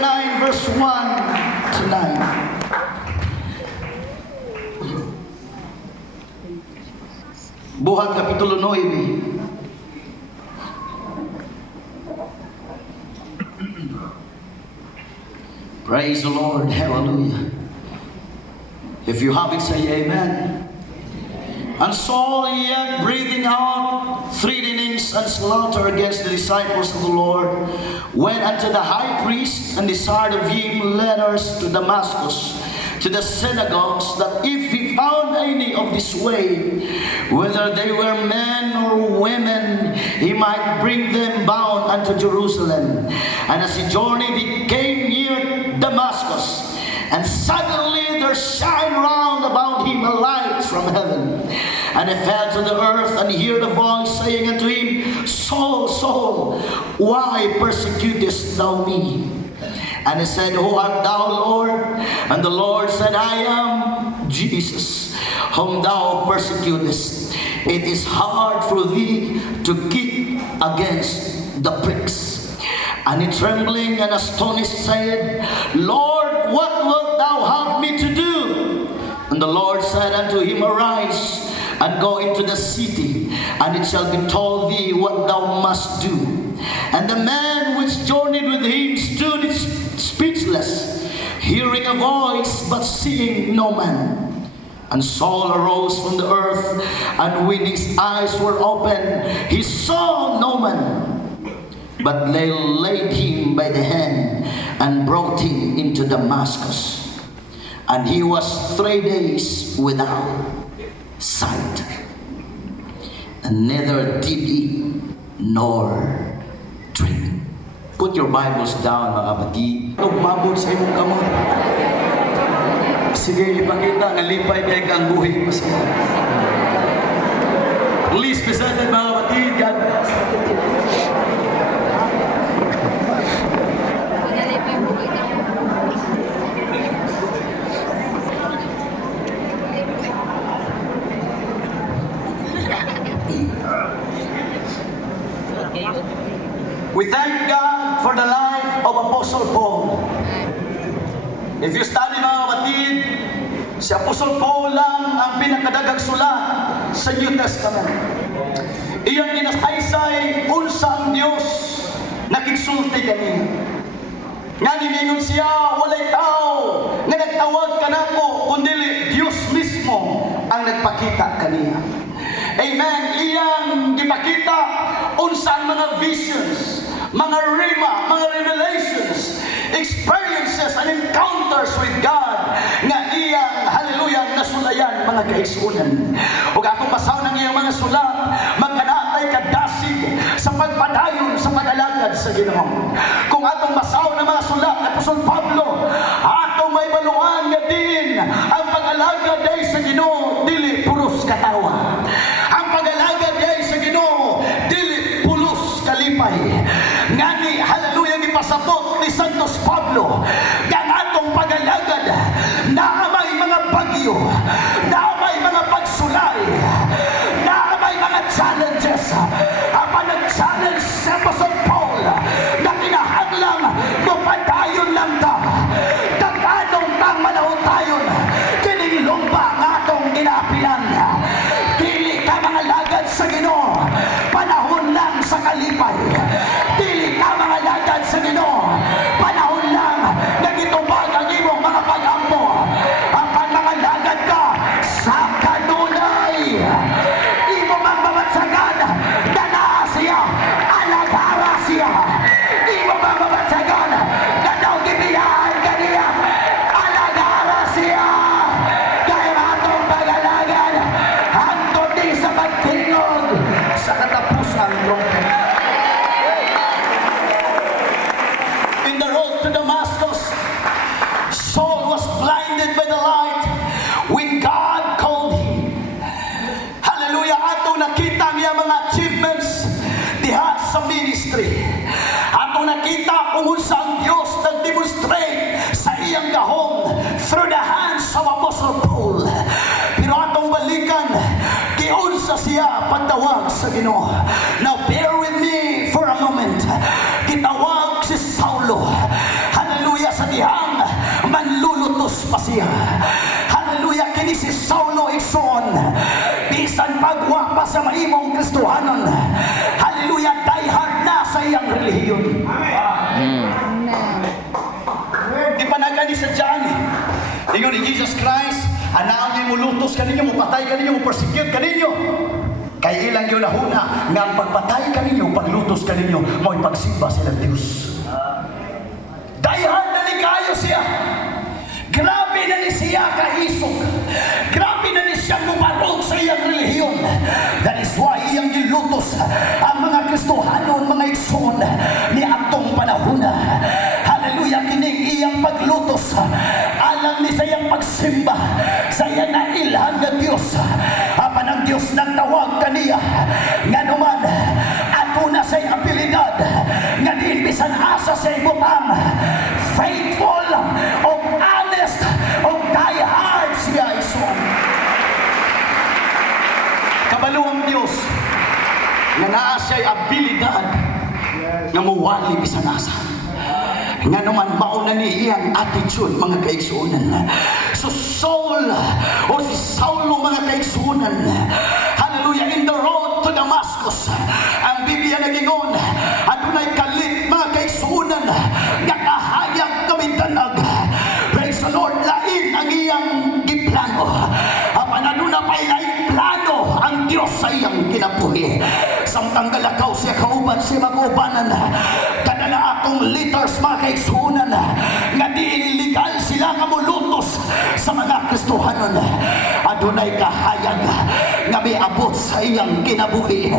9, verse 1 to 9. Buhat Kapitulo 9. Praise the Lord. Hallelujah. If you have it, say amen. And Saul, yet breathing out threatenings and slaughter against the disciples of the Lord, went unto the high priest and desired of him letters to Damascus, to the synagogues, that if he found any of this way, whether they were men or women, he might bring them bound unto Jerusalem. And as he journeyed, he came near Damascus, and suddenly there shined round about him a light from heaven. And he fell to the earth, and he heard a voice saying unto him, Saul, Saul, why persecutest thou me? And he said, Who art thou, Lord? And the Lord said, I am Jesus, whom thou persecutest. It is hard for thee to kick against the pricks. And he, trembling and astonished, said, Lord, what wilt thou have me to do? And the Lord said unto him, Arise, and go into the city, and it shall be told thee what thou must do. And the man which journeyed with him stood speechless, hearing a voice, but seeing no man. And Saul arose from the earth, and when his eyes were opened, he saw no man. But they laid him by the hand, and brought him into Damascus. And he was 3 days without sight, and neither did eat nor drink. Put your Bibles down, mga kapatid. Umabot sa imong kamot. Sige, ipakita, nalipay kay kang buhay mo siya. Please be seated, mga kapatid. God bless. We thank God for the life of Apostle Paul. If you study, mga kapatid, si Apostle Paul lang ang pinakadagang sulat sa New Testament. Iyang ginasaysay unsa ang Dios nakigsulti kaniya. Nga niningon siya, walay tao nga nagtawag kanako, kundi Dios mismo ang nagpakita kaniya. Amen. Iyang gipakita unsang mga visions, mga rima, mga revelations, experiences and encounters with God nga iyang, hallelujah, nasulayan mga kaigsunan. Ug atong basaw ng iyang mga sulat, magkanatay kadasig sa pagpadayon sa pag-alagad sa Ginoo. Kung atong basaw ng mga sulat ni Apostol Pablo, atong may baluan nga din ang pag-alagad ay sa Ginoo dili puros katawa. Ang pag-alagad ay sa Ginoo dili pulos kalipay. Ngani, hallelujah, ipasabot ni Santos Pablo nga atong pag-alagad na may mga bagyo, na may mga pagsulay, na may mga challenges. Ang nag-challenge sa Apostle Paul na kinahanglang mapadayon lang ta, taganong tang manahon tayon kining lumba nga atong ginapilan. Dili ka mga lagad sa Ginoo panahon lang sa kalipay. Dili ka mga lagad sa Ginoo panahon lang nagitubag ang imong mga pag-ampo. Ang mga lagad ka sa kanunay, imo mang mamatsagan na naa siya, alagara siya. Imo mang mamatsagan na daw gibiyahan kaniya, alagara siya. Kaya atong pag-alagad hangtod di sa pagtingog sa katapusan trumpet. In the road to Damascus, Saul was blinded by the light when God called him. Hallelujah! Atong nakita niya mga achievements diha sa ministry. Atong nakita kung unsa ang Dios nag-demonstrate sa iyang gahom through the hands of Apostle Paul. Pero atong balikan, giunsa siya pagtawag sa Ginoo. Now bear with me for a moment. Gitawag si Saulo. Hallelujah! pa siya. Hallelujah, kini si Saulo igsoon. Bisan pagwa pa sa mahimong Kristohanon. Hallelujah, die hard na sa iyang relihiyon. Di pa nagani sa dyan. Ingon ni Jesus Christ, anaan niyo mulutos kaninyo, mupatay kaninyo, mupersecute kaninyo. Kay ilang yun nahuna, nga ang pagpatay kaninyo, paglutos kaninyo, mo ipagsimba sila Diyos. Dayhan na ni kayo siya. Grabe na ni siya kaisog. Grabe na ni siya mubarog sa iyang relihiyon. That is why iyang gilutos ang mga Kristohanon, mga igsoon ni atong panahon. Hallelujah, kining iyang paglutos alang ni sayang pagsimba sa iyang nailhan na Diyos. Apan ang Diyos nagtawag kaniya nga naman ato na say abilidad nga din bisan asa sa ibutang faithful o honest o die hard siya ison. Kabalo ang Diyos nga naa siya'y abilidad nga muwali bisan asa. Nga naman mauna ni iyang attitude mga kaigsuunan. So Saul o si Saulo mga kaigsuunan, hallelujah, in the road to Damascus, ang Biblia nagingon adunay kalit mga kaigsuunan nga kahayag kami tanag. Praise the Lord, lain ang iyang giplano. Apan aduna pay lain plano ang Dios sa iyang kinabuhi. Samtang galakaw siya kauban siya mag-ubanan, kadala atong leaders mga kaigsuunan nga di illegal sila nga mulutos sa mga Kristohanon. Adunay kahayag nga may abot sa iyang kinabuhi.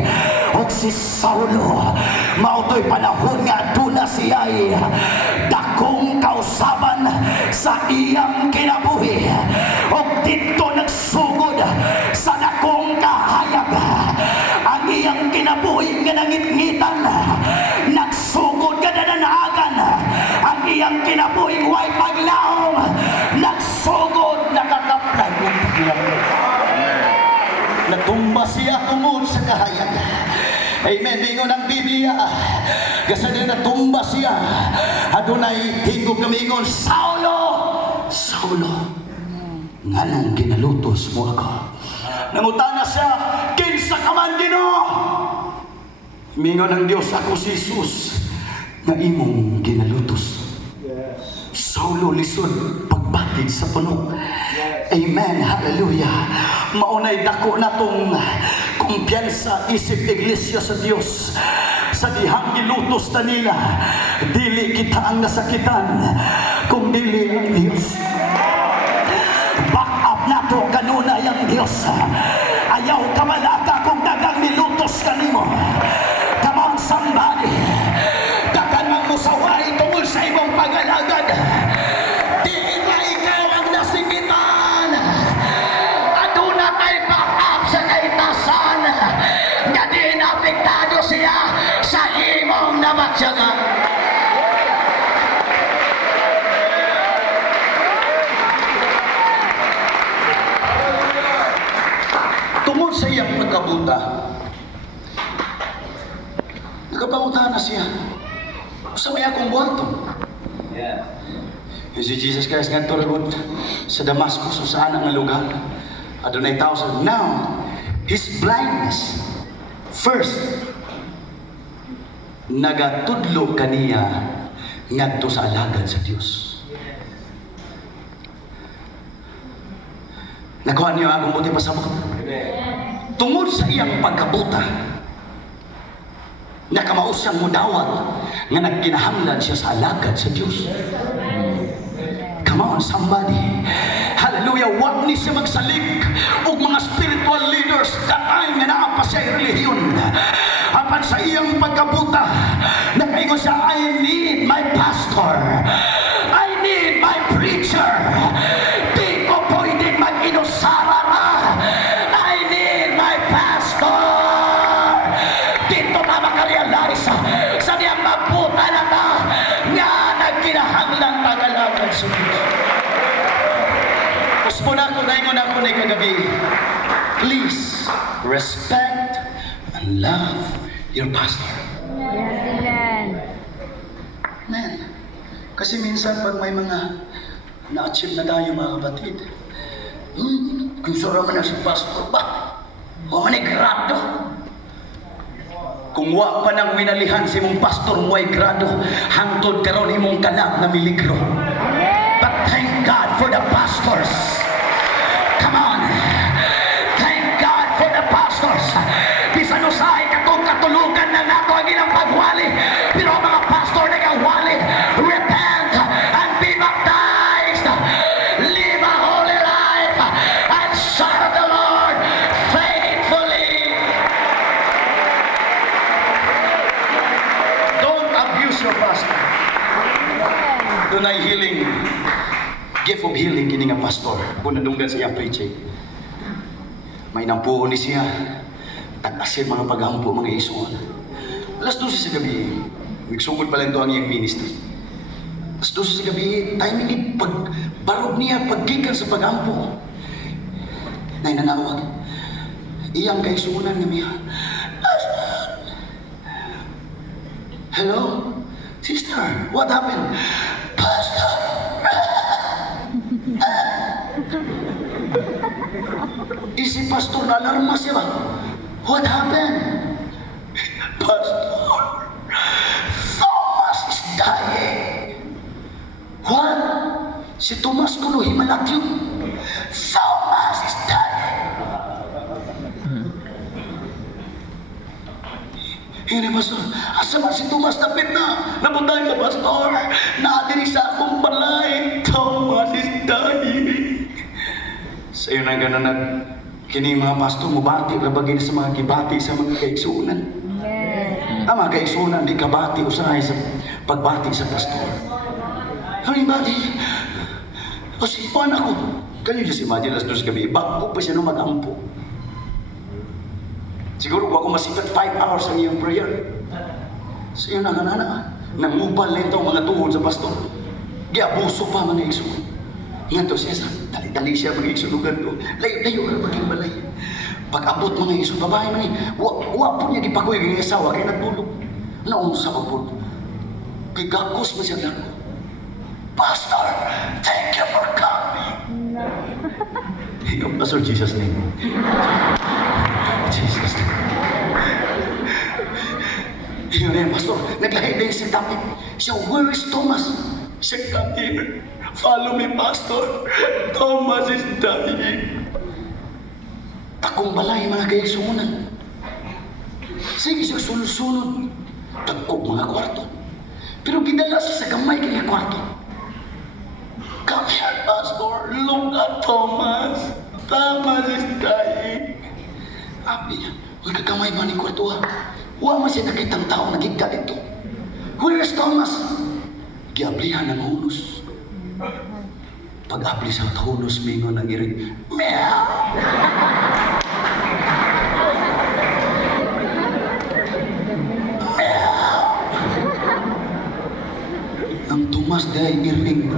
O si Saulo, mautoy panahon nga aduna siya'y dakong kausaban sa iyang kinabuhi. O dito nagsugod sa dakong kahayag ang iyang kinabuhi nga nangit-ngitan, nagsugod ka na nanaagan ang iyang kinabuhi way paglaom, nagsugod nakakaplag ng paglaom. Natumba siya tungod sa kahayag. Amen. Bingon ang Biblia, kasi din natumba siya, adunay hingog na mingon, Saulo, Saulo, nganong ginalutos mo ako? Nangutana siya, kinsa ka man Ginoo? Mingon ang Dios, ako si Jesus nga imong ginalutos. Saulo lisod pagbatid sa puno. Amen, hallelujah. Maunay dako natong kumpiyansa isip iglesia sa Dios. Sa dihang gilutos na nila, dili kita ang nasakitan, kung dili ang Dios. Back up nato kanunay ang Dios. Ayaw kamalaka kung dagang nilutos kanimo. Come on somebody, dagan mang musaway tungkol sa imong pag-alagad. Di nga ikaw ang nasikitan. Aduna kay back up sa kaitasan nga di napektado siya sa imong namatyaga. Tungkol sa iyang pagkabuta, nagkapanguta na siya. Sa may akong buhaton. Si Jesus Christ nga turgot sa Damascus o saan ang lugar. Adunay tao sa now, his blindness first nagatudlo kaniya ngadto sa alagad sa Dios. Nakuha niyo akong buti pasabot. Tungod sa iyang pagkabuta, nakamaus siyang mudawat nga nagkinahanglan siya sa alagad sa Diyos. Come on somebody, hallelujah. Wag ni siya magsalik og mga spiritual leaders that time nga naa pa siya relihiyon. Apan sa iyang pagkabuta, nakaingon siya, I need my pastor, I need my preacher. Di ko pwede mag-inusarara, I need my pastor. Dito na makarealize sa niyang mabuta na ta nga nagkinahanglan tagalagan sa Diyos. Gusto na ko ngayon ako na kagabi, please respect and love your pastor. Yes, amen. Man, kasi minsan pag may mga na-achieve na tayo mga kapatid. Kung sura man na si pastor ba? O manigrado. Kung wa pa nang minalihan si mong pastor mo ay grado, hangtod karon imong kalag na miligro. But thank God for the pastors. Come on. Thank God for the pastors. Bisan usahay katong katulugan na nato ang ilang pagwali. Pero ang mga pastor na kawali, repent and be baptized. Live a holy life and serve the Lord faithfully. Don't abuse your pastor. Dunay healing, gift of healing kini nga pastor. Kung nadunggan sa iyang preaching, may nampuon ni siya, tag-asin mga paghampo, mga isuon. Alas 12 sa gabi, nagsugod pa lang ito ang iyang ministry. Alas 12 sa gabi, timing it, pagbarog niya, paggikan sa paghampo. Nay nanawag, iyang kaisuunan na niya. Hello? Sister, what happened? Pastor! Isi pastor na alarma siya ba? What happened? Pastor, Thomas is dying. What? Si Thomas kuno himalatyo. Thomas is dying. Hindi, pastor. Asa man si Thomas tapit na? Napuntahan ka, pastor. Naadiri sa akong balay. Thomas is dying. Sa iyo na gananag, kini mga pastor, mubati, labagin sa mga kibati sa mga kaigsunan. Ang mga kaigsunan, di kabati, usahay sa pagbati sa pastor. Ano bati? O si Juan ako. Can you just imagine, alas 2 gabi, bako pa siya nung mag-ampo. Siguro ako masikat 5 hours ang iyong prayer. Sa iyo na ganana, nangubal na itong mga tuhod sa pastor. Giabuso pa mga igsunan. Nganto siya sa dali-dali siya mga igsunugan doon. Layo-layo ka maging balay. Pag-abot mga igsunan, babae man wa po niya gipakoy ng asawa kaya nagtulog. Noong sa pagpulpo. Kay gakos mo siya lang. Pastor, thank you for coming. In Pastor Jesus' name. Jesus' name. Yun na pastor, naglahi-lahi si David. Siya, where is Thomas? Siya, come here. Follow me, pastor. Thomas is dying. Takong balay mga kaigsunan. Sige siya sunod-sunod. Tagkog mga kwarto. Pero gidala siya sa gamay kaya kwarto. Come here, pastor. Look at Thomas. Thomas is dying. Sabi niya, magkagamay man ni kwarto ha. Huwag man siya nakitang tao nagigda dito. Where is Thomas? Giablihan ng hunos. Pag-apli sa hunos, mingon ang iring, meow! Meow! Ang Thomas dahil iring.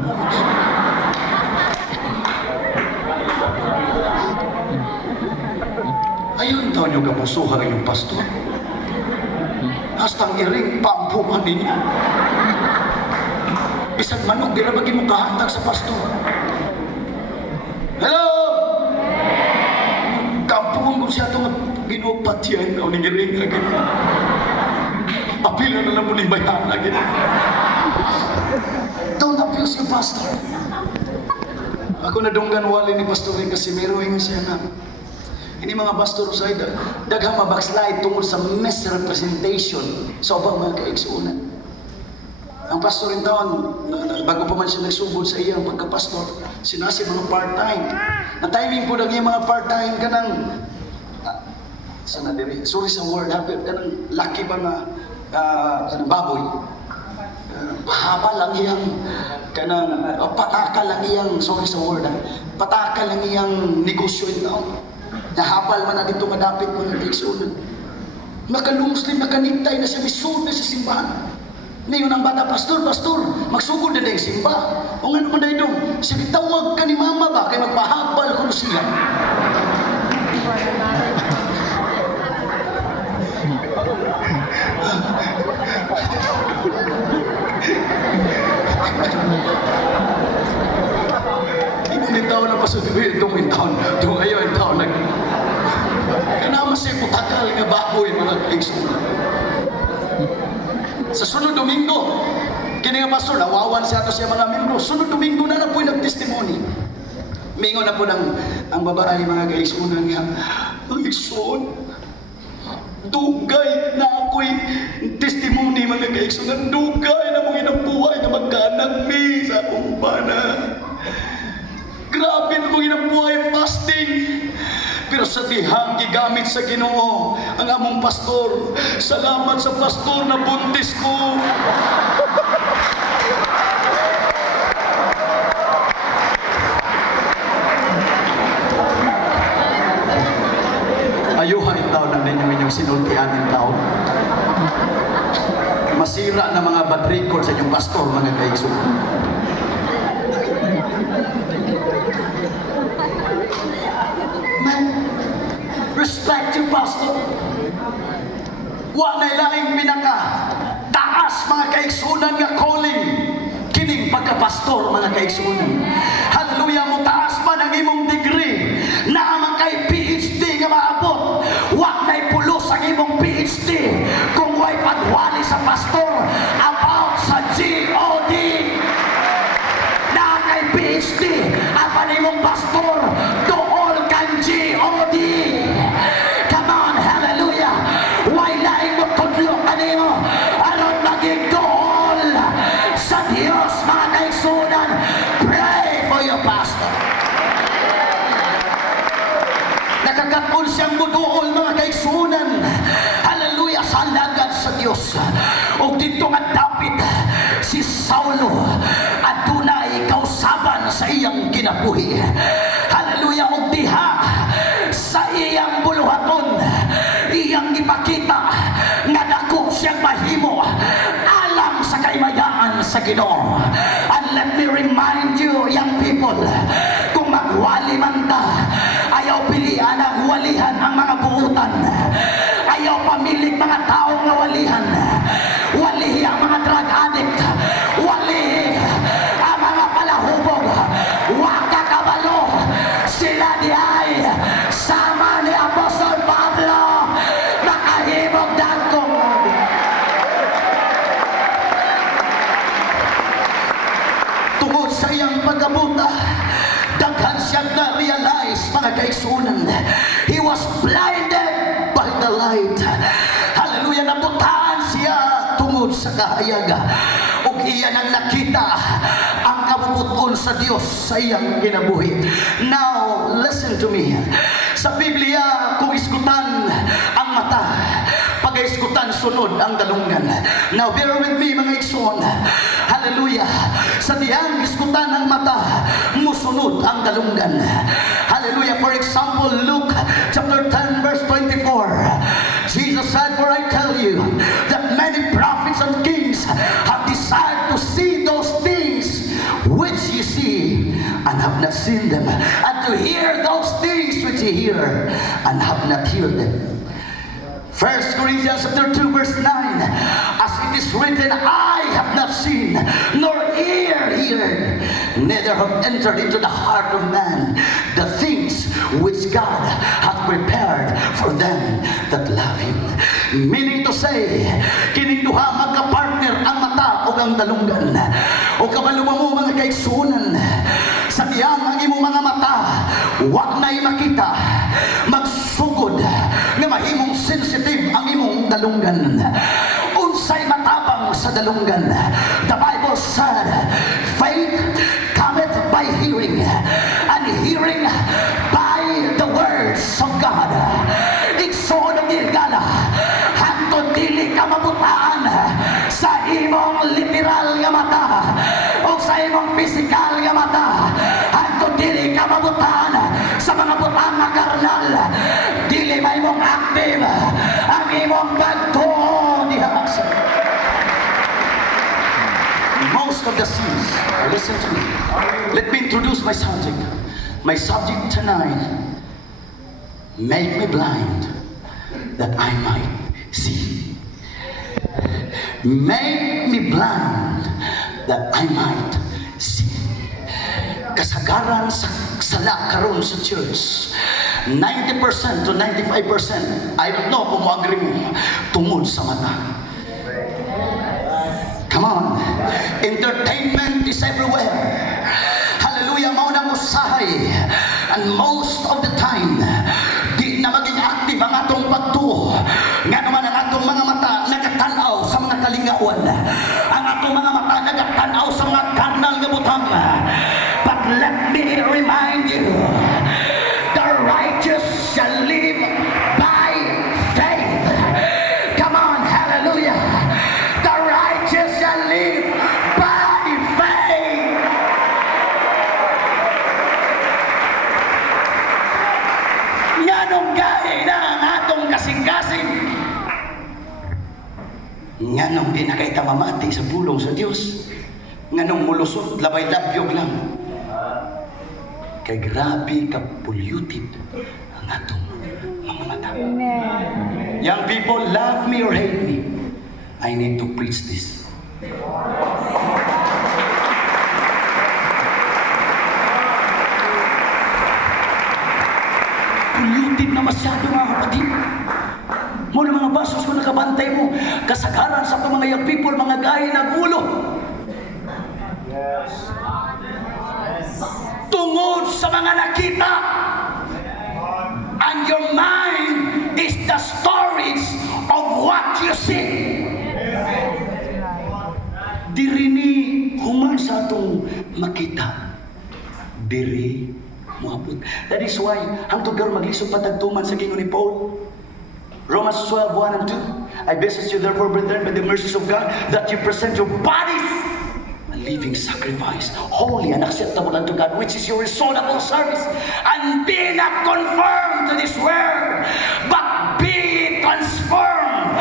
Ayun daw niyo kapusuhan yung pastor. Hasta ang iring pampuman niya. Isang manok, di na bagay mo kahantag sa pastor. Hello! Kampuhan ko siya itong ginupat yan. O ning iring agad. Apila na lang mo ning bayan agad. Don't abuse your pastor. Ako nadunggan wali ni Pastor Ring Casimiro yung siya na. Ini mga pastor sa daghang mabackslide tungkol sa misrepresentation sa ubang mga kaigsuunan. Ang pastor rin taon, bago pa man siya nagsugod sa iyang pagkapastor, sinasi mga part-time. Na timing po lang yung mga part-time ka ng, sorry sa word, ka ng laki ba na baboy. Haba lang iyang, pataka lang iyang, sorry sa word, pataka lang iyang negosyo ito. Nahapal man na dito madapit mga kaigsuunan. Makalungslim, nakaniktay na siya, misod na sa simbahan. Ngayon ang bata, pastor, magsugod na yung simba. O nga naman na idong, sige tawag ka ni mama ba, kaya magpahapal ko na siya. taon na pasuduhin itong taon. Itong ngayon taon nag... Naman siya putakal nga baboy mga kaigsunan. Sa sunod Domingo, kini nga pastor, nawawan siya to siya mga membro. Sunod Domingo na po'y nag-testimony. Mingon na po ang babae mga kaigsunan nga, ang igsoon, dugay na ako'y testimony mga kaigsunan, dugay na mong inabuhay na magkaanak mi sa akong bana. Grabe na mong inabuhay fasting. Pero sa tihang gigamit sa Ginoo ang among pastor. Salamat sa pastor na buntis ko. Ayuhay tao na ninyo inyong sinultihan ng tao. Masira na mga bad record sa inyong pastor, mga kaigsunan. Man, respect your pastor. Wa na ilaing pinaka taas mga kaigsunan nga calling kining pagkapastor mga kaigsunan. Hallelujah, mo taas pa ng imong degree na ang kay PhD nga maabot. Wa na'y pulos ang imong PhD kung wa'y pagwali sa pastor about sa GOD. Na kay PhD ang imong pastor dool kan GOD. Come on, hallelujah. Why laing mo tudlo kanimo aron maging dool sa Dios mga kaigsunan. Pray for your pastor. Nakakapon siyang muduol mga kaigsunan. Hallelujah, sa alagad sa Dios. O dito nga David, si Saulo adunay kausaban sa iyang kinabuhi. Hallelujah, o diha sa iyang buluhaton iyang ipakita nga dako siyang mahimo alam sa kaimayaan sa Ginoo. And let me remind you, young people, kung magwali man ta, ayaw pilian ang walihan ang mga buutan. Ayaw pamilit mga taong nga walihan. Walihi ang mga drug addict. Walihi ang mga palahubog. Waka kabalo. Sila di ay sama ni Apostol Pablo. Nakahibog dagkong. Tungod sa iyang pagkabuta, daghan siyang na-realize mga kaigsunan. He was blinded by the light. Hallelujah, nabutaan siya tungod sa kahayaga. Ug iyan ang nakita ang kabubuton sa Dios sa iyang kinabuhi. Now, listen to me. Sa Biblia, kung iskutan ang mata, pag-iskutan sunod ang dalungan. Now, bear with me mga igsoon. Hallelujah. Sa diyang iskutan ang mata, musunod ang dalungan. Hallelujah. For example, Luke chapter 10 verse 24. Jesus said, for I tell you that many prophets and kings have desired to see those things which ye see and have not seen them, and to hear those things which ye hear and have not heard them. 1 Corinthians chapter 2 verse 9, as it is written, I have not seen, nor ear heard, neither have entered into the heart of man the things which God hath prepared for them that love Him. Meaning to say, kining duha magka-partner ang mata o ang dalunggan. O kabaluma mo mga kaigsunan, sa diyang ang imong mga mata, wag na'y makita, magsugod na mahimong sensitive ang imong dalunggan. Unsay matabang sa dalunggan. The Bible said, faith cometh by hearing, and hearing by the words of God. Igsoon ang irgala, hangtod dili ka mabutaan sa imong literal nga mata o sa imong physical nga mata. Hangtod dili ka mabutaan sa mga butang nga karnal. Dili may mong active ang imong pagtuon diha. Most of the sins, listen to me. Let me introduce my subject. My subject tonight, make me blind that I might see. Make me blind that I might see. kasagaran sa sala karon sa church, 90% to 95%, I don't know kung mo-agree mo, tungod sa mata. Come on. Entertainment is everywhere. Hallelujah. Maunang usahay. And most of the time, di na maging active ang atong pagtuo. Nga naman ang atong mga mata nagatanaw sa mga kalingawan. Ang atong mga mata nagatanaw sa mga karnal nga butang. But let me remind you, the righteous shall live by faith. Come on, hallelujah. The righteous shall live by faith. Nganong gaya na ang atong kasing-kasing. Nganong di na kayo mamati sa bulong sa Diyos. Nganong mulusot, labay-labyog lang. Kay grabe ka polluted ang atong mga mata. Young people, love me or hate me, I need to preach this. Polluted na masyado mga kapatid. Mo na mga basos ko nakabantay mo, kasagaran sa mga young people, mga gaya na gulo. Tungod sa mga nakita. And your mind is the storage of what you see. Diri ni human sa atong makita. Diri moabot. That is why hangtod karon maglisod patagtuman sa gingon ni Paul. Romans 12:1 and 2. I beseech you therefore, brethren, by the mercies of God, that you present your bodies a living sacrifice, holy and acceptable unto God, which is your reasonable service. And be not conformed to this world, but be transformed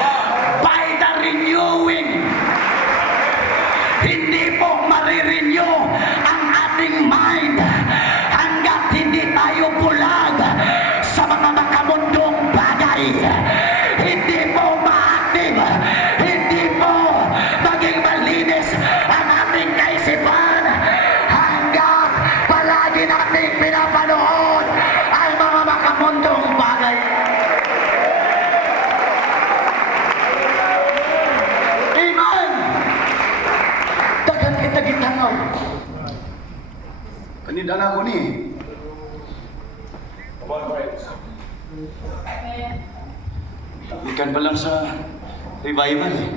by the renewing. Hindi po marirenew ang ating mind hanggat hindi tayo bulag sa mga makamundong bagay. Hindi po ma-active, hindi po maging malinis ang ating kaisipan hanggang palagi nating pinapanood ang mga makamundong bagay. Amen! Dagan kita gitangaw. Kanina na ako ni. Ikan pa lang sa revival eh.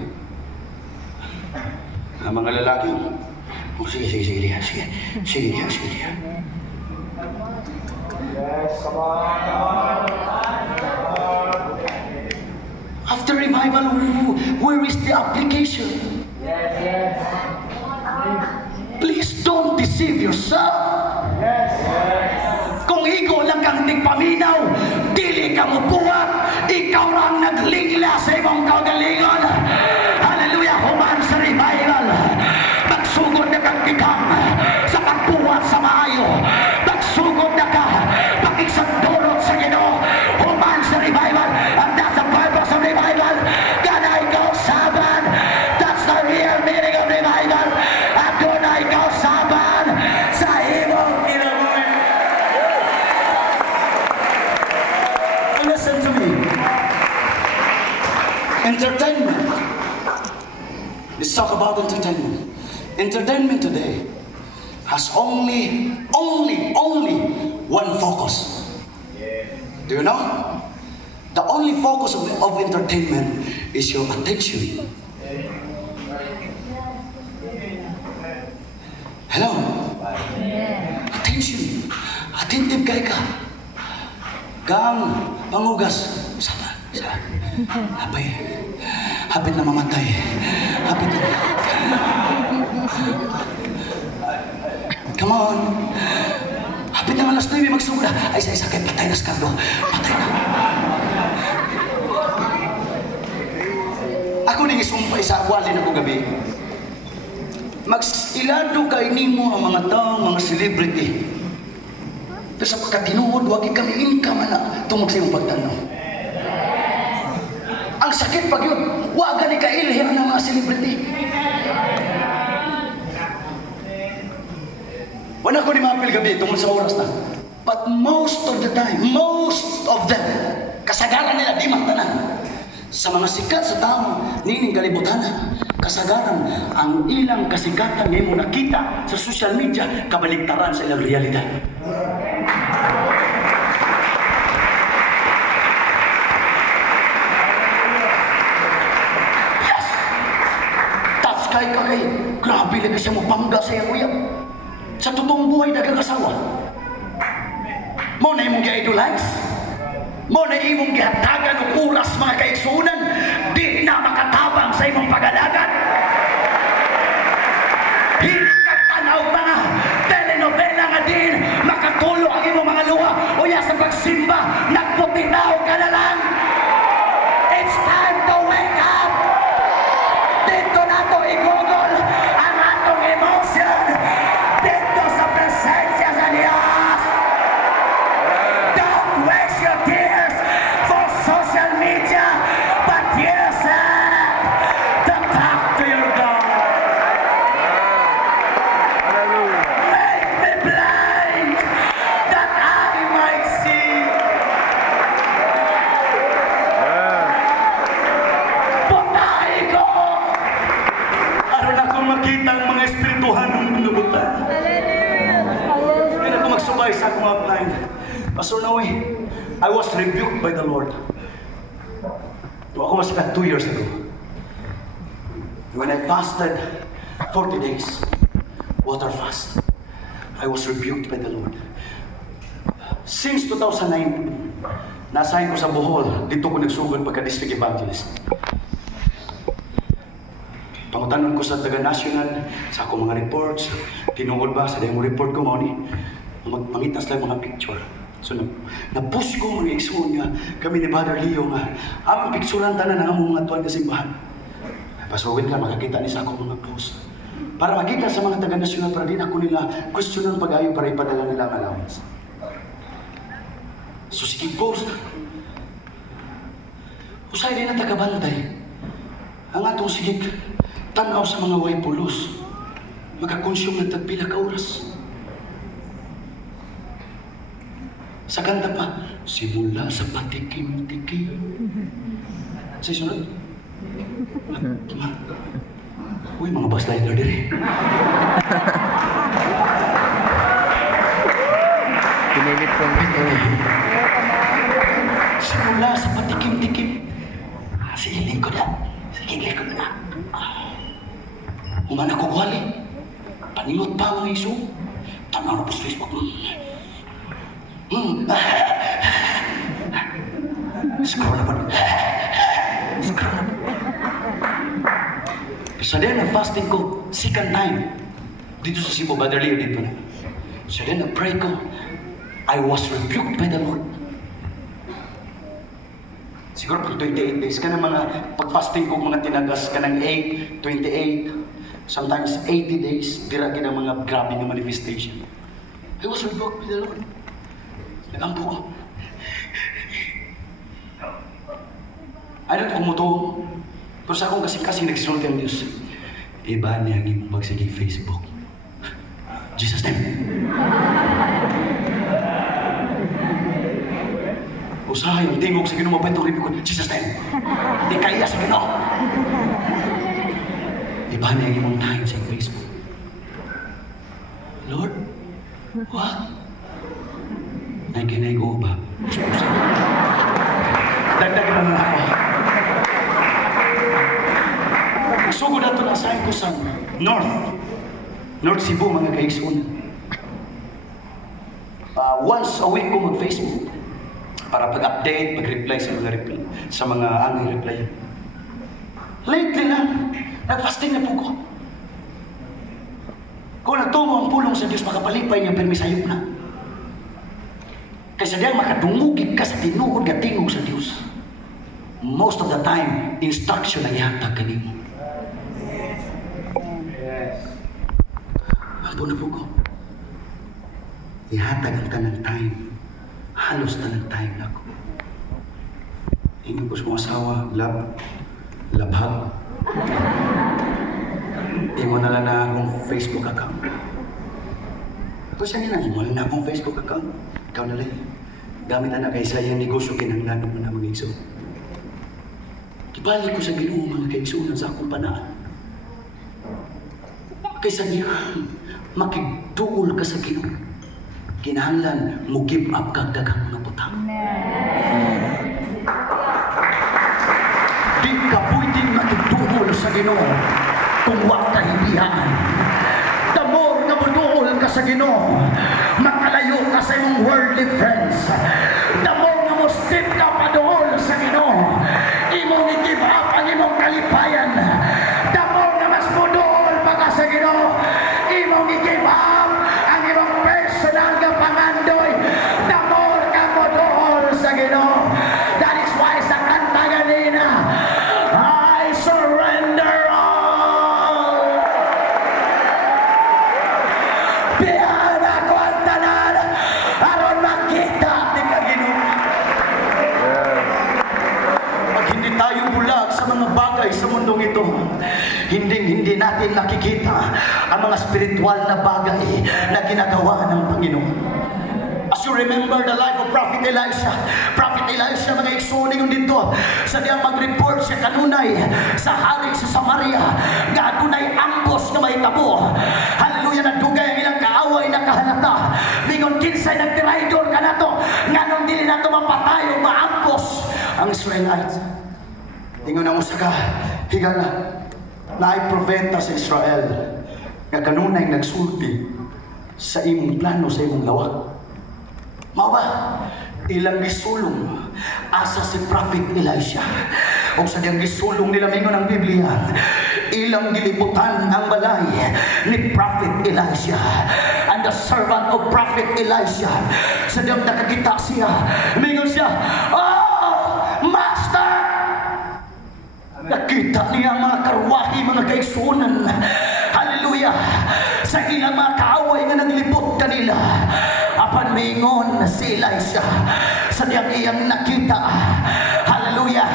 Ang mga lalaki. Oh, sige, Liha. Sige, Liha. Yes, come on. After revival, where is the application? Yes. Please don't deceive yourself. Yes. Kung ikaw lang kang tigpaminaw, dili ka mubuhat, ikaw lang naglingla sa ibang kagalingon. Hallelujah, human sa revival. Magsugod na kang ikang sa pagbuhat sa maayo. Magsugod na ka, pakigsandulot sa Ginoo. Human sa revival. And that's the purpose of revival. God ay kausaban. That's the real meaning of revival. At doon ay kausaban sa ibang kinabuhi. Listen to me. Entertainment. Let's talk about entertainment. Entertainment today has only one focus. Do you know? The only focus of entertainment is your attention. Hello? Attention. Attentive kay ka. Kang pangugas. Sama. Hapit na mamatay. Hapit na. Come on. Hapit na alas 9 magsugod. Ay, sakit. Patay na skardo. Patay na. Ako nang isumpay sa wali na ko gabi. Mag-ilado kay nimo ang mga taong mga celebrity. Pero sa pagkatinuod, wag kami income na tumag sa iyong pagtanong. Ang sakit pag yun, wag ni kailhin ng mga celebrity. Una ko ni mapil gabi tungkol sa oras na. But most of the time, most of them, kasagaran nila di magtanan. Sa mga sikat sa tao, nining kalibutan, kasagaran ang ilang kasikatan ngayon mo nakita sa social media, kabaligtaran sa ilang realidad. Yes! Tas kay grabe lang siya mo pangga sa iyang uyab. Sa totoong buhay nagkakasawa. Mo na imong gi-idolize. Mo na imong gihatagan og oras mga kaigsuunan, di na makatabang sa imong pag-alagan. Hindi ka tanaw mga telenovela nga din makatulo ang imong mga luha uya sa pagsimba, nagputinaw ka na lang. It's time to wake up. Dito na to i-google ang atong emotion. Dito sa presensya sa Diyos. Don't waste your tears for social media, but use it to talk to your God. Make me blind that I might see. Putay ko! Aron ako makita ang mga espirituhan ng pinubutan. Hindi na ako magsubay sa akong upline. Pastor Noe, I was rebuked by the Lord. Ako was about 2 years ago. When I fasted 40 days, water fast, I was rebuked by the Lord. Since 2009, nasahin ko sa Bohol, dito ko nagsugod pagka-district evangelist. Pangutanon ko sa taga-national, sa akong mga reports, tinungod ba sa dahil mo report ko mo ni, magpangitas lang mga picture. So, na-push ko mga igsoon nga, kami ni Brother Leo nga, ang picturean tanan ng among mga tuwan kasimbahan. Pasawin ka, makakita ni sa akong mga post. Para makita sa mga taga-national, para din ako nila questionan pag-ayo para ipadala nila ang allowance. So, sige post. Usay din na tagabantay. Ang atong sige tanaw sa mga way pulos. Makakonsume ng tagpila ka oras. Sa kanta pa, simula sa patikim-tikim. Sa isunod, uy, mga bus rider diri. Pinilit ko nito. Simula sa patikim-tikim. Sihiling ko na. Sihiling ko na. Umana ko kuwali. Paningot pa mga iso. Tanaw na po sa Facebook. Scroll na pa. Scroll na pa. Sa din ang fasting ko, second time. Dito sa Cebu, Brother Leo dito na. Sa din ang pray ko, I was rebuked by the Lord. Siguro pag 28 days, ka na mga pag-fasting ko, mga tinagas ka ng 8, 28, sometimes 80 days, diragi ng mga grabe na manifestation. I was rebuked by the Lord. Nagampo ko. Ano ito kumutong? Pero sa akong kasing nagsisulti ang Diyos. Iba niya ang imong pagsige Facebook. Jesus name. Usahay ang tingog sa Ginoo mapay itong ribig ko. Jesus name. Di kaya sa Ginoo. Iba niya ang imong time sa Facebook. Lord, what? Nagkinay-go ba? Dagdagan na ako. Sugod na ito na asahin ko sa North Cebu, mga kaigsunan. Once a week ko mag-Facebook para pag-update, pag-reply sa mga angay reply. Lately na, nag-fasting na po ko. Kung nagtumo ang pulong sa Diyos, makapalipay niya, permisayop na. Kaysa diyan makadungugid ka sa tinuod nga tingog sa Diyos. Most of the time, instruction ang ihatag kanimo. Yes. Apo na po ko. Ihatag ang tanang time. Halos tanang time na ko. Hindi ko sa mga asawa, labhag. Imo na lang na akong Facebook account. Kung siya nila, wala na akong Facebook account. Ikaw na lang. Gamit na kay sa iyang negosyo, kinanglanong mo na mga igso. Kibalik ko sa Ginoo mga kaigsunan sa akong panaan. Kaysa niya, makigduol ka sa Ginoo. Kinahanglan mo give up kag daghang mga butang. Di ka pwedeng makigduol sa Ginoo kung wa ka hibiyaan. The more na muduol ka sa Ginoo, makalayo ka sa imong worldly friends. The more na mo step ka paduol sa Ginoo, imong i-give up ang imong kalipayan. The more na mas muduol pa ka sa Ginoo, imong i-give up ang imong personal nga pangandoy. The more ka muduol sa Ginoo. That is why sa kanta ganina, I surrender all. Biyahan ako ang tanan aron makita ni Ginoo. Pag hindi tayo bulag sa mga bagay sa mundong ito, hindi natin nakikita ang mga spiritual na bagay na ginagawa ng Panginoon. As you remember the life of Prophet Elisha, mga igsuning yung dito, sa diyang mag-report siya kanunay sa hari sa Samaria, nga adunay ambos na may tabo. Hallelujah, nadugay ang ilang kaaway na kahalata. Mingon kinsay nagtiraidor ka na to, nga nung dili na to mapatay o maambos ang Israelites. Ingon ang usa ka, higala, na ay propeta sa Israel, nga kanunay nagsulti sa imong plano, sa imong lawak. Mao ba? Ilang gisulong asa si Prophet Elisha. O sa diyang gisulong nila mingon ang Biblia, ilang gilibutan ang balay ni Prophet Elisha. And the servant of Prophet Elisha, sa diyang nakakita siya, mingon siya, "Oh, Master!" Nakita niya ang mga karwahi, mga kaigsunan. Hallelujah! Sa ilang mga kaaway nga naglibot kanila. Apan mingon si Elisha sa diyang iyang nakita. Hallelujah!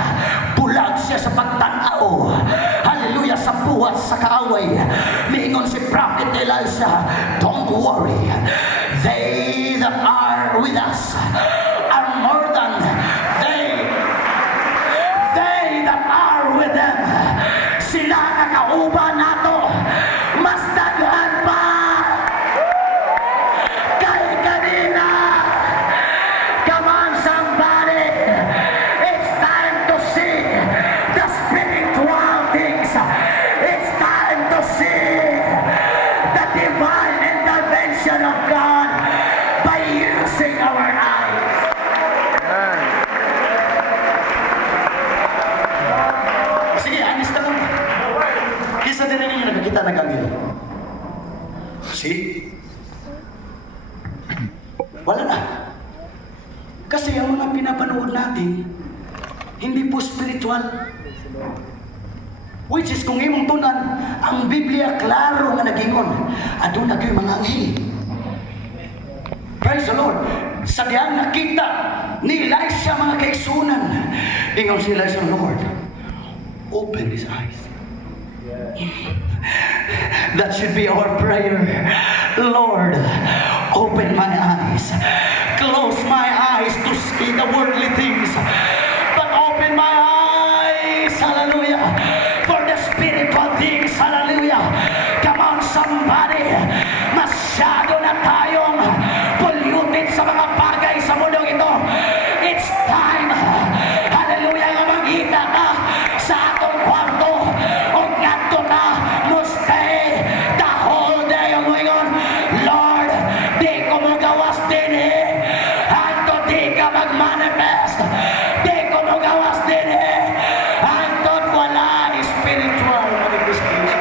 Bulag siya sa pagtanaw. Hallelujah! Sa buhat sa kaaway. Mingon si Prophet Elisha, "Don't worry. They that are with us are more than they that are with them." Sila nakauban nato, mas daghan pa kay kanina. Come on somebody, it's time to see the spiritual things. It's time to see the divine intervention of God by using our eyes. Sige, anis na lang. Kisa din ninyo nakakita ng anghel. See? Wala na. Kasi ang mga pinapanood natin, hindi po spiritual. Which is, kung imong tunan, ang Biblia klaro nga nagingon, aduna kayo mga anghel. Praise the Lord. Sa diyang nakita ni Elisha mga kaigsunan, ingon si Elisha, "Lord, open his eyes." That should be our prayer. Lord, open my eyes. Close my eyes to see the worldly things, but open my eyes, hallelujah, for the spiritual things, hallelujah. Come on somebody, masyado na tayong polluted sa mga bagay sa mundong ito. It's time, hallelujah, nga magita ka sa atong kwarto o ngadto na mo stay the whole day ang ngayon. Lord, di ko mo gawas din hanto di ka mag-manifest. Di ko mo gawas din hanto wala spiritual manifestation.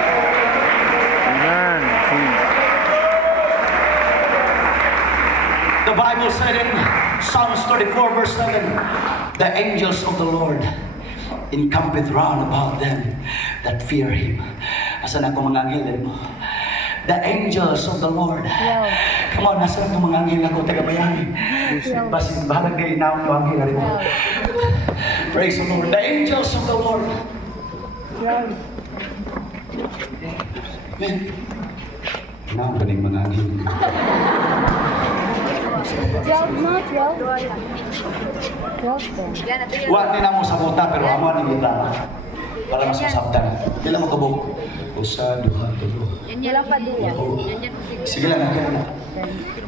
Amen. The Bible said in Psalms 34 verse 7, "The angels of the Lord encampeth round about them that fear Him." Asan ako mga anghel mo? The angels of the Lord. Come on, nasa ako mga anghel ako, taga-bayani. Basin, bahalag kayo na ako anghel mo. Praise the Lord. The angels of the Lord. Amen. Now, galing mga anghel. 12 na, 12. 12 po. Wa din na mo sabuta pero amo ni kita. Para masasabtan. Dila mo kabog. Usa, duha, tulo. Wala pa duwa. Sige lang, okay na.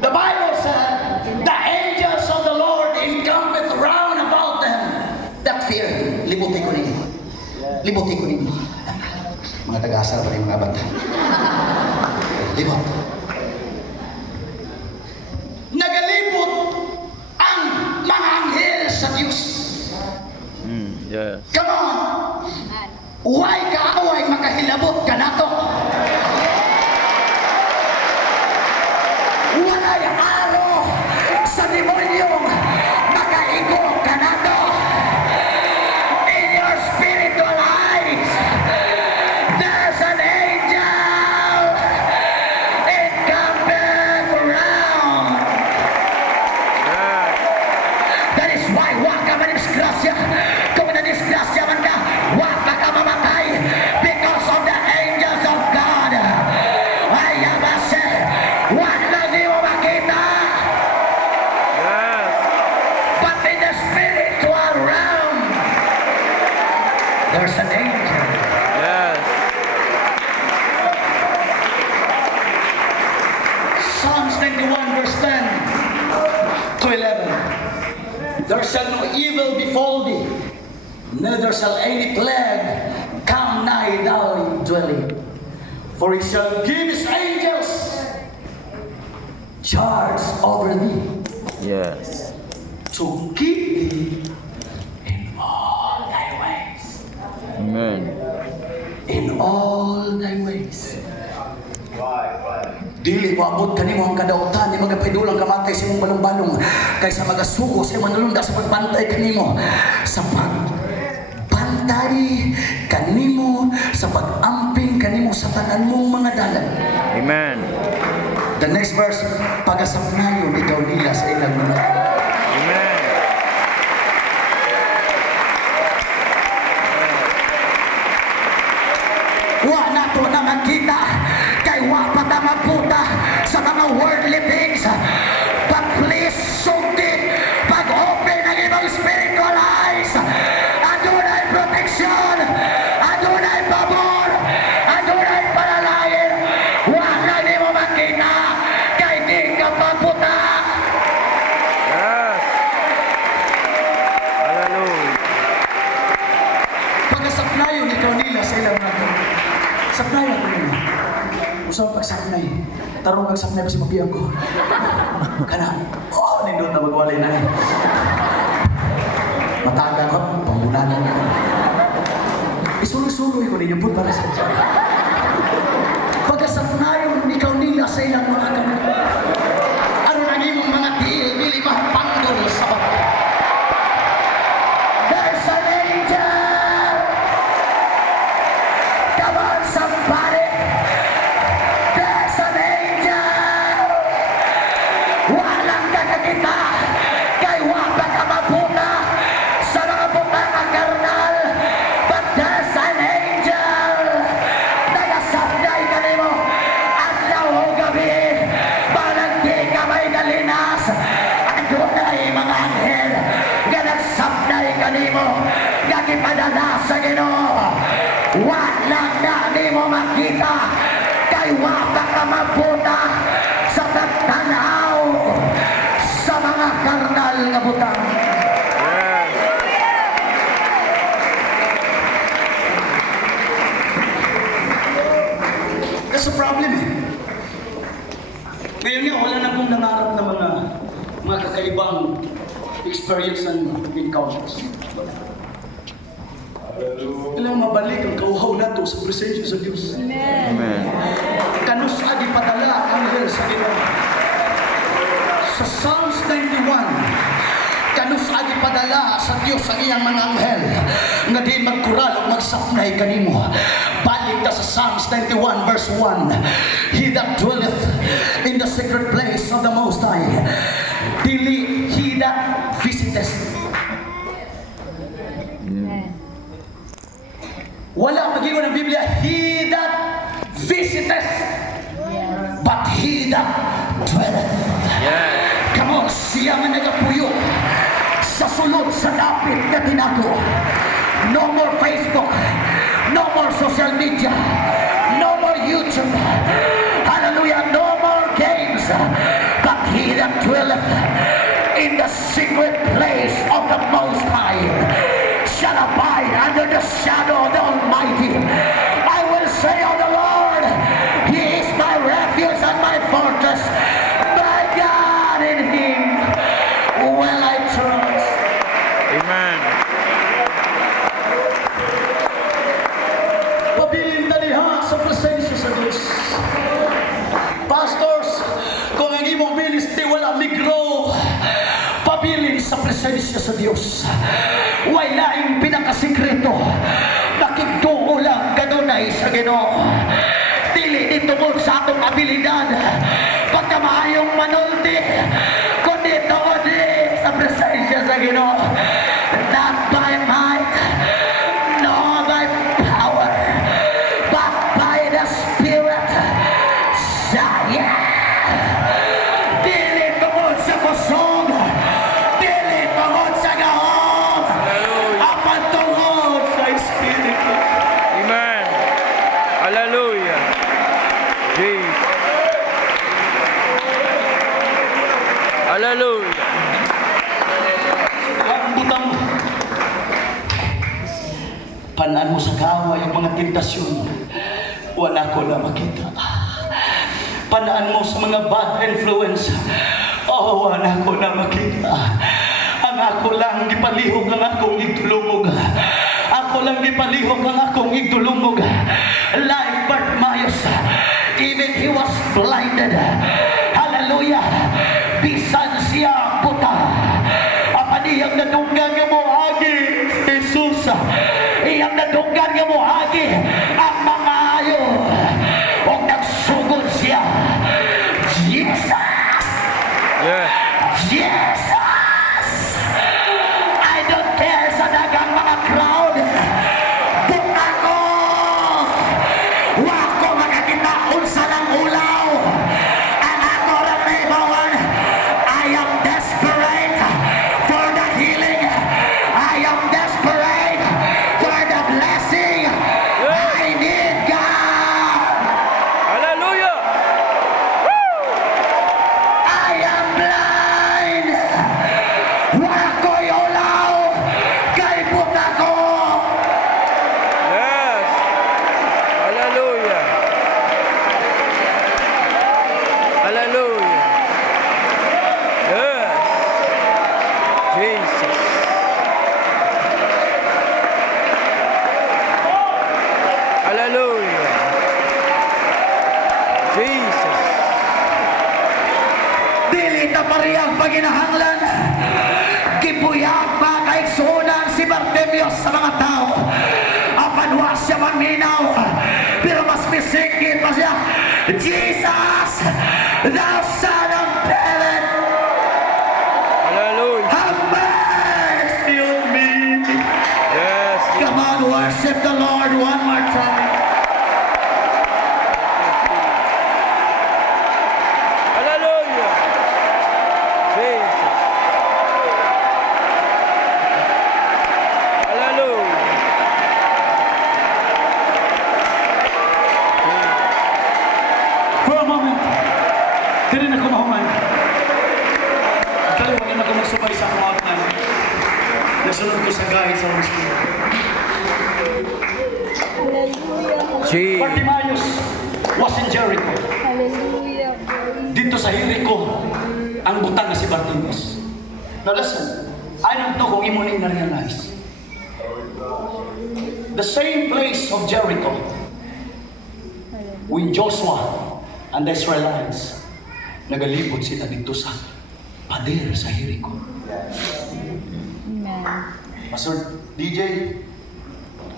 The Bible said, the angels of the Lord encampeth round about them that fear Him. Libutin ko ninyo. Libutin ko ninyo. Mga taga-asal pa rin mga bata. Libot. Nagalibot ang mga anghel sa Diyos. Yes. Come on! Uway kaaway makahilabot ka nato. Walay aro sa demonyong makaigo ka nato. In your spiritual eyes, there's an angel encamping around. Yes. That is why wag ka madisgrasya. Kung nadisgrasya man ka, wag ka mamatay because of the angels of God. Ayabase, wag na di mo makita. Yes. But in the spiritual realm, there's an angel. Yes. Psalms 91 verse 10 to 11. There shall no evil befall thee, neither shall any plague come nigh thy dwelling. For he shall give his angels charge over thee, Yes. to keep thee in all thy ways. Amen. In all thy ways. Dili mo abot kanimo ang kadautan ni mga pidulang kamatay sa imong balong-balong kaysa magasugo sa imong nalunda sa pagbantay kanimo sa pagbantay kanimo sa pag-amping kanimo sa tanan mong mga dalan. Amen. The next verse, pagasapnayon ikaw nila sa ilang mga Amen. wa nato na makita kay wa pa ta magputa sa mga worldly things. But please sugdi pag-open ang imong spiritual eyes. Adunay protection, adunay pabor, adunay panalangin. Wa na di mo makita kay di ka pagputa. Yes. Hallelujah. Pagkasapnayon ikaw nila sa ilang mga sapnayon ko nila. Usap pagsapnay. Tarong pagsapnay pa si mabiyang ko. Kana, nindot na magwalay na eh. Matagal ko, pangulanan ko. Isuloy-suloy ko ninyo po para sa Diyos. Pagkasapnayon ikaw nila sa ilang mga kamay. Ano nang imong mga tiil, panggol sa bata. There's an angel! Come on, somebody! There's an angel! Walang kakakita! Kay wapa ka mabuta sa mga butang ang karnal! But there's an angel! Nagasabday ka nimo! Adlaw o gabi! Parang di ka may galinas! Adunay mga anghel! Nagasabday ka nimo! Nagipadala sa Ginoo! Walang na di mo makita kay wapa ka mabuta sa pagtanaw sa mga karnal nga butang. Yes. That's a problem eh. Ngayon nga, wala na pong nangarap na mga kakaibang experience and encounters. Kailangan mabalik ang kauhaw nato sa presensya sa Diyos. Amen. Kanus agi padala ang anghel sa Ginoo. Sa Psalms 91, kanus agi padala sa Dios ang iyang mga anghel nga di magkural o magsapnay kanimo. Balik ta sa Psalms 91 verse 1. He that dwelleth in the secret place of the Most High, dili he that visiteth. Wala magigo ng Biblia, he that visiteth, but he that dwelleth. Yes. Come on, nga nagapuyo sa sulod sa dapit na tinago. No more Facebook, no more social media, no more YouTube, hallelujah, no more games, but he that dwelleth in the secret place of the Most High shall abide under the shadow of the Almighty. I will say of the Lord, He is my refuge and my fortress, my God, in Him will I trust. Amen. Pabilin taliha sa presensya sa Diyos. Pastors, kung ang imong ministry wala migro, pabilin sa presensya sa Diyos. Wala yung pinakasikreto. Nakigtuo lang kanunay sa Ginoo. Dili ditungod sa atong abilidad, pagkamaayong manulti, kundi tungod sa presensya sa Ginoo. Not by might, nor by power, but by the Spirit. Yeah. Dili tungod sa kusog, dili tungod sa gahom, apan tungod sa Espiritu. Amen. Hallelujah. Jesus. Hallelujah. Ang butang panaan mo sa gawa yung mga tentasyon, wala ko na makita. Panaan mo sa mga bad influence, wala ko na makita. Ang ako lang gipalihog ang akong igdulungog. Ako lang gipalihog ang akong igdulungog. Like Bartimaeus, even he was blinded. Hallelujah. Bisan siya puta. Apan iyang nadunggan nga mo agi, Jesus. Iyang nadunggan nga mo agi ang mga ayo. O nagsugod siya. Jesus! Yeah. Jesus! I don't care sa dagang mga crowd. Buka ko! Wa ko makakita unsa lang ulaw. Ang ako lang na ibawan. I am desperate for the healing. I am desperate for the blessing. I need God. Hallelujah. I am blind. Wa ko'y ulaw. Kay buta ko. Yes. Hallelujah. Hallelujah. Yes. Jesus. Hallelujah. Jesus. Dili na pariyang paginahanglan. Kipuyag pa kaigsunan si Bartimaeus sa mga tao. Apan wa siya maminaw. Pero mas misikit pa siya. Jesus, thou son of David, Hallelujah. have mercy on me. Yes. Come on, worship the Lord one more time. Hallelujah. Jesus. Hallelujah. For a moment, dili na ko mahuman. Kaliwa na ako magsubay sa akong outline. Nasunod ko sa guide sa Holy Spirit. Hallelujah. Jesus. Bartimaeus was in Jericho. Hallelujah. Dito sa Jericho, ang butang na si Bartimaeus. Now listen, I don't know kung imo na na-realize. The same place of Jericho, when Joshua and the Israelites nagalibot sila dito sa pader sa Jericho. Amen. Pastor DJ,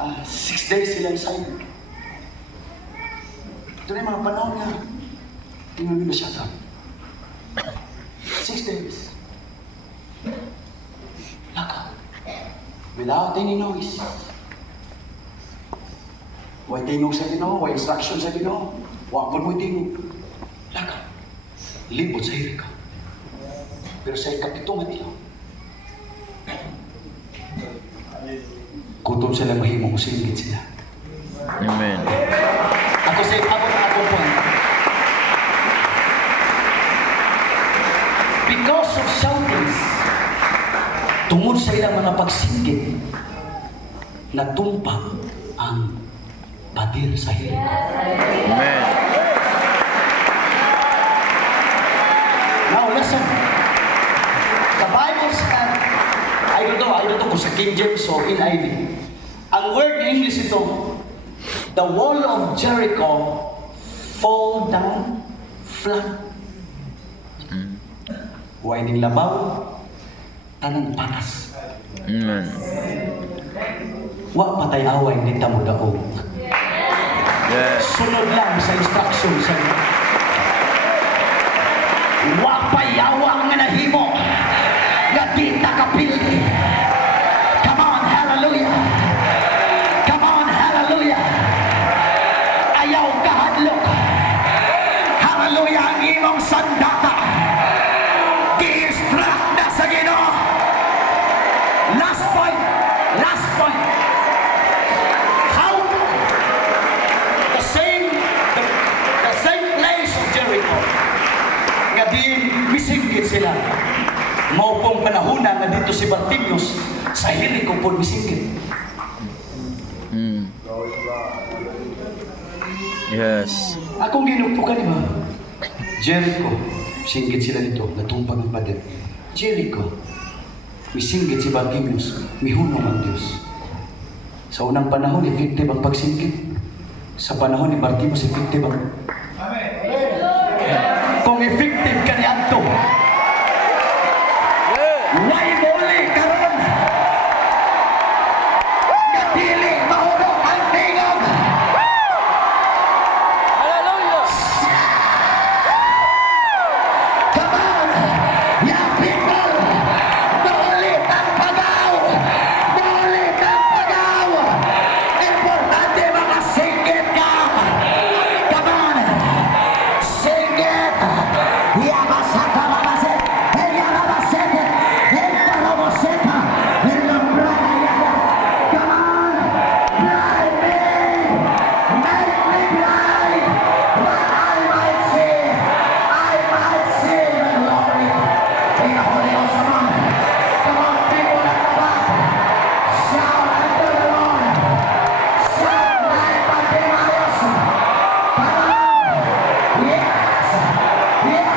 6 days silang silent. Ito na yung mga panahon nga. Tingnan nyo siya ka. 6 days. Laka. Without any noise. Way tingog sa Ginoo, way instruction sa Ginoo. Wa pud mo tingog. Laka. Libot sa Jericho. Pero sa ikapitong adlaw, kutom sila mahimong usingit sila. Amen. Ako sa akong point. Because of shoutings, tungod sa ilang mga pagsinggit, natumpag ang pader sa hiling. Amen. Now listen. The Bible said, I don't know kung sa King James o NIV. Ang word in English ito, the wall of Jericho fall down flat. Huwag ning labaw, tanang patas. Amen. Wa patay away ni tamo daog. Yes. Sunod lang sa instruction sa wa payawa nga nahimo nga di takapili. Come on, hallelujah. Come on, hallelujah. Ayaw kahadlok. Hallelujah ang imong sandata. Di-instruct na sa Ginoo. Last point. Last point. How the same place of Jericho nga di misinggit sila. Maupong panahon na dito si Bartimeus sa Jericho po misinggit. Yes. Akong ginupukan di ba? Jericho, singgit sila dito, natumpag ang pader. Jericho, misinggit si Bartimeus, mihunong ang Diyos. Sa unang panahon, effective ang pagsinggit. Sa panahon ni Bartimeus, effective ang... Kung effective ka ni Anto, why muli karon? Natili mahulog ang tingog. Hallelujah. Come on, young people! Maulit ang pagaw! Maulit ang pagaw! Importante makasinggit ka! Come on! Singgit! Yamasaka mamasit! Yamamasik! Yamamasika! Yamabraya! Come on! Blind me! Make me blind! But I might see! I might see the glory! In the Holy Ghost, come on! Come on, people at the back! Shout unto the Lord! Shout like Bartimaeus! Come on! Yes! Yes!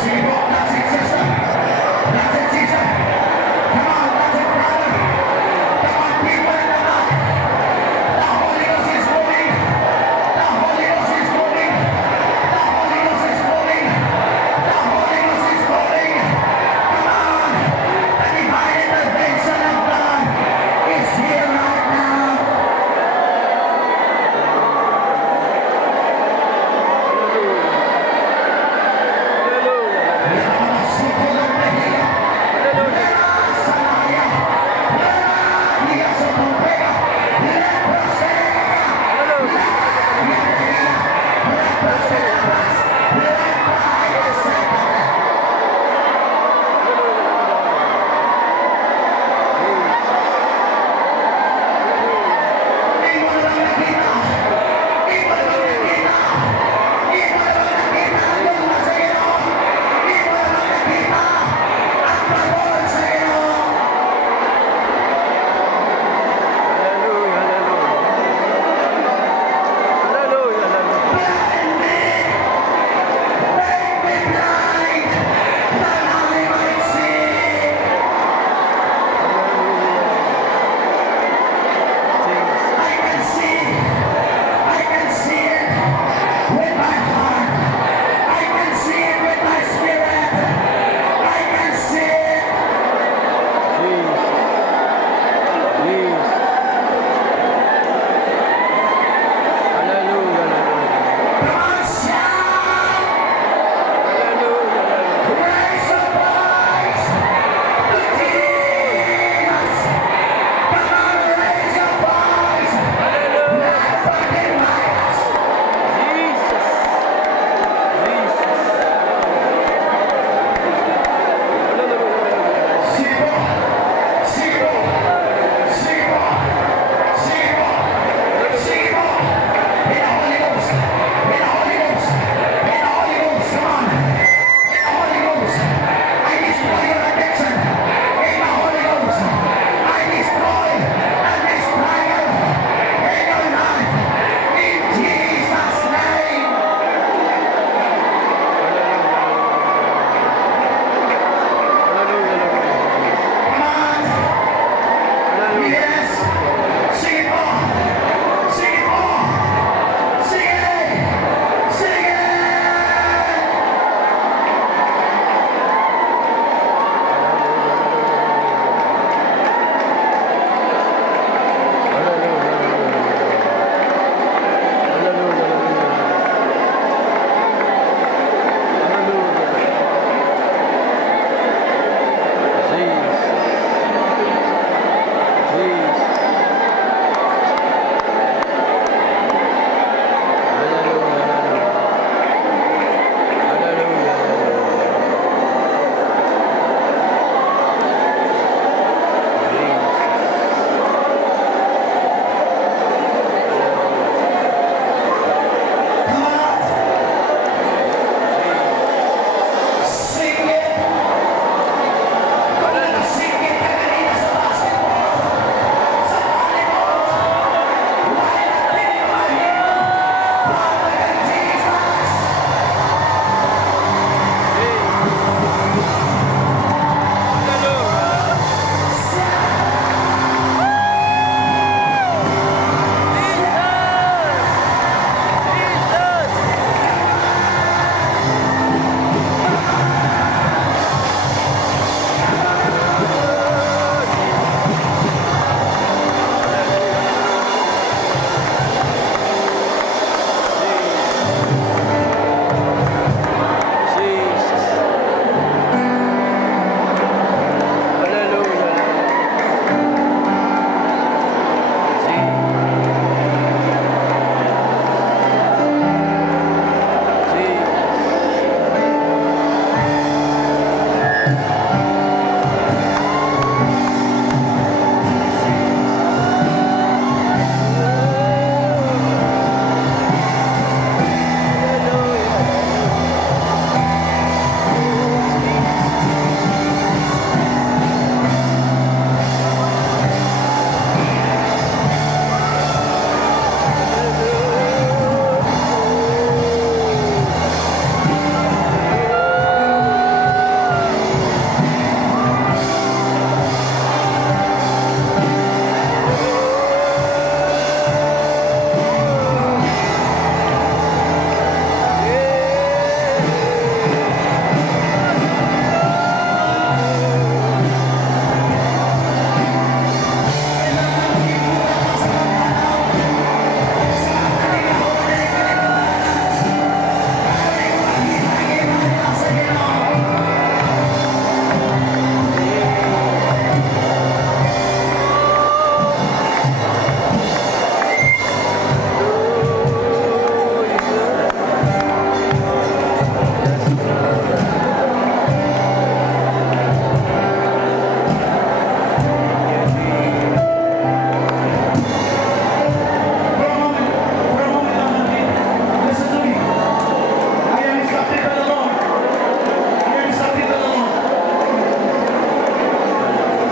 Kita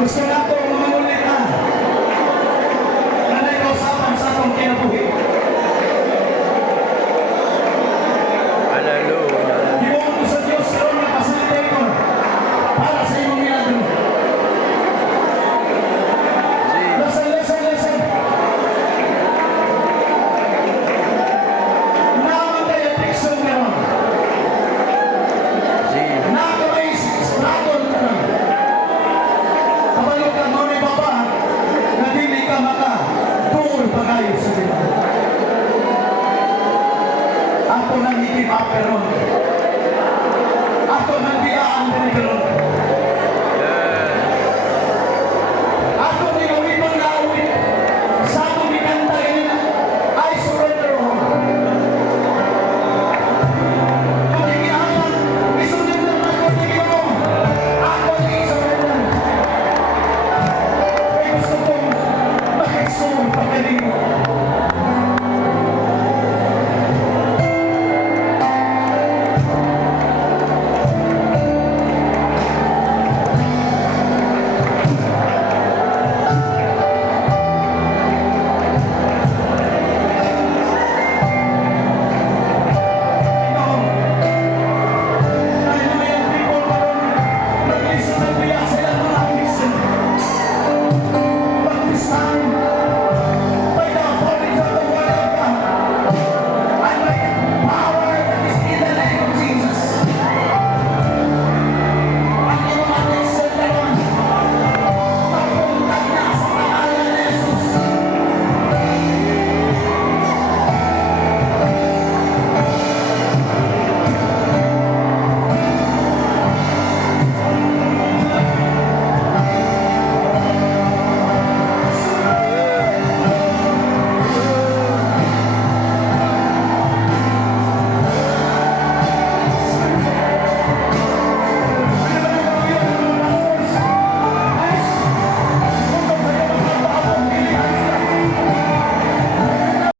Gusto nato